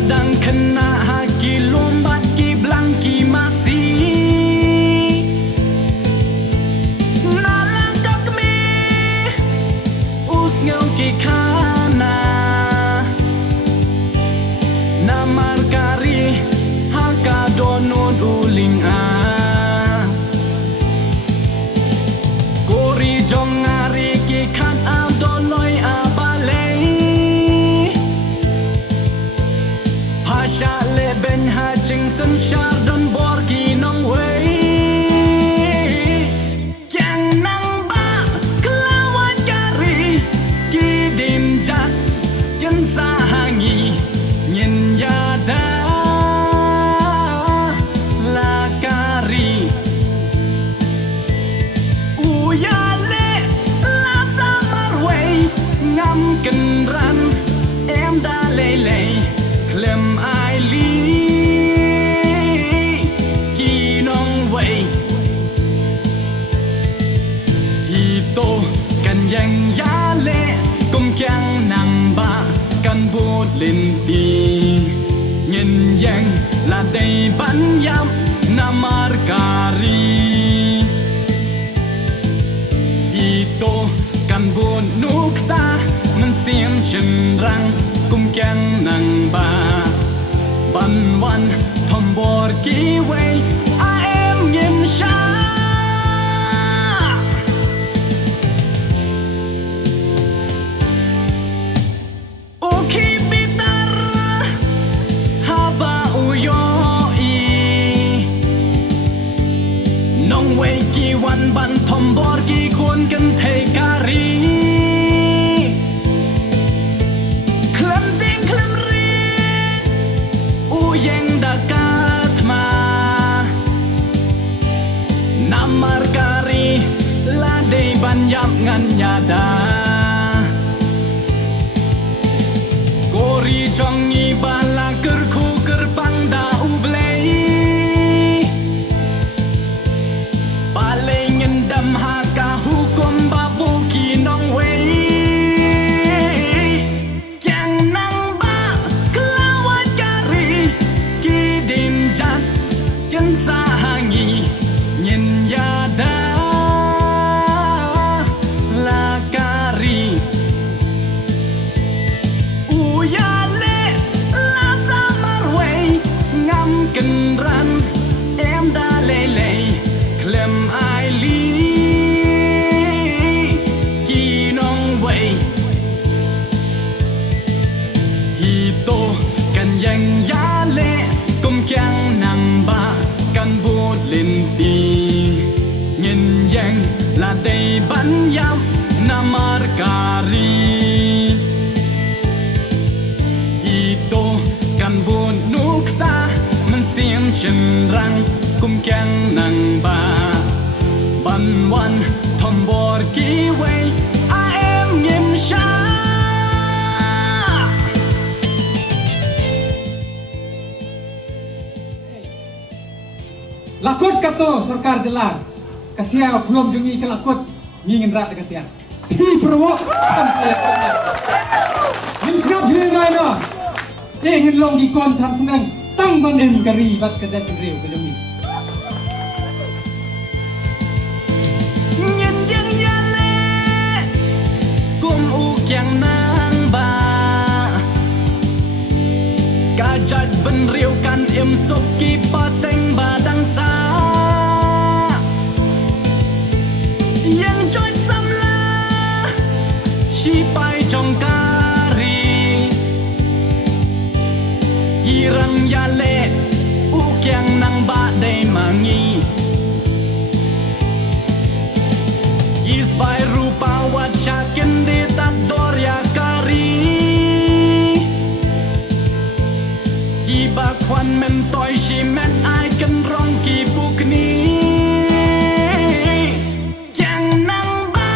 kadang kena haki lombat ki blanki masih nalangkak mi usngau ki kana namar kari haka donut uling a kori jong ngari ki khat a doloi a balei pasha le ben ha ching san shar don bor ki nong wei yang nang ba kelawat kari ki dim jat ken sahangi nyen yada la kari uyale la samar wei ngam ken ran em da lei lei klem ai li ki nong wei hi to kan yang ya le kum kyang nang ba kan bút lên ti nhân yang là đầy bắn yam namar kari ito kan bút nuk sa man xiêm chân răng kum kyang nang ba ban wan thom bor ki wei a em ngim shaวันบันทอมบอร์กี่ควรกันเทการีคลำติงคลำรีอูยังดากาทมานามาร์การีลาเดบันยับงันยาดาโกรีจองงีบาลาเกิร์คูเกิร์ปังดาอูเบลhaka hukum babu ki nong wei yang nang ba kelawat kari ki dim jat ken sahangi nyen yada la kari uyale la samar wei ngam ken ran em da lei lei klem ai li yang ya le kum kyang nang ba kan bút lên ti nhân yang là đầy bắn yam namar kari ito kan bút nuk sa man xiêm chân răng kum kyang nang ba ban wan thom bor ki wei a em ngim sha lakot kato sarkar jelang kasia belum jungi ke lakot ngingin rak dekat tiang pi perwo kan saya nim siap juri ngai no ingin long di kon tham senang tang banen kari bat kedat riu ke jungi nhân yang ya le kum u kyang nang ba kajat ben riu kan em sop ki pateng badang sa yang join samla shi pai trong kari hirang ya le u kyang nang ba dei mangi is by rupa wat shakin de tat dorya kari ki ba kwan men toy shi men ai kan rong ki buk ni yang nang ba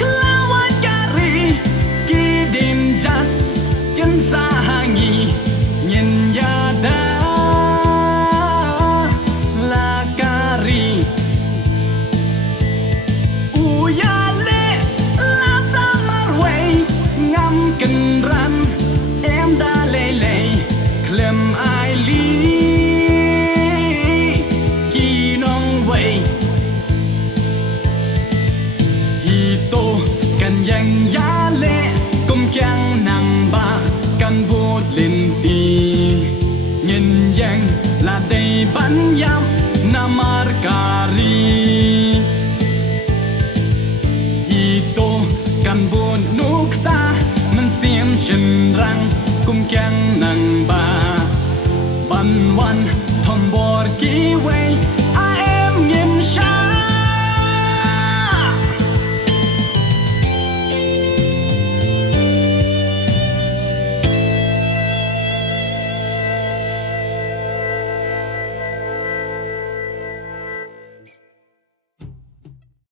kelawat kari ki dim jat ken sahangi nyen yada la kari uyale la samar wei ngam ken ran em da lei lei klem บัญญัตินามาร์การีฮีโตกันบุญนุกซามันเสียมฉันรังกุมแกงนัง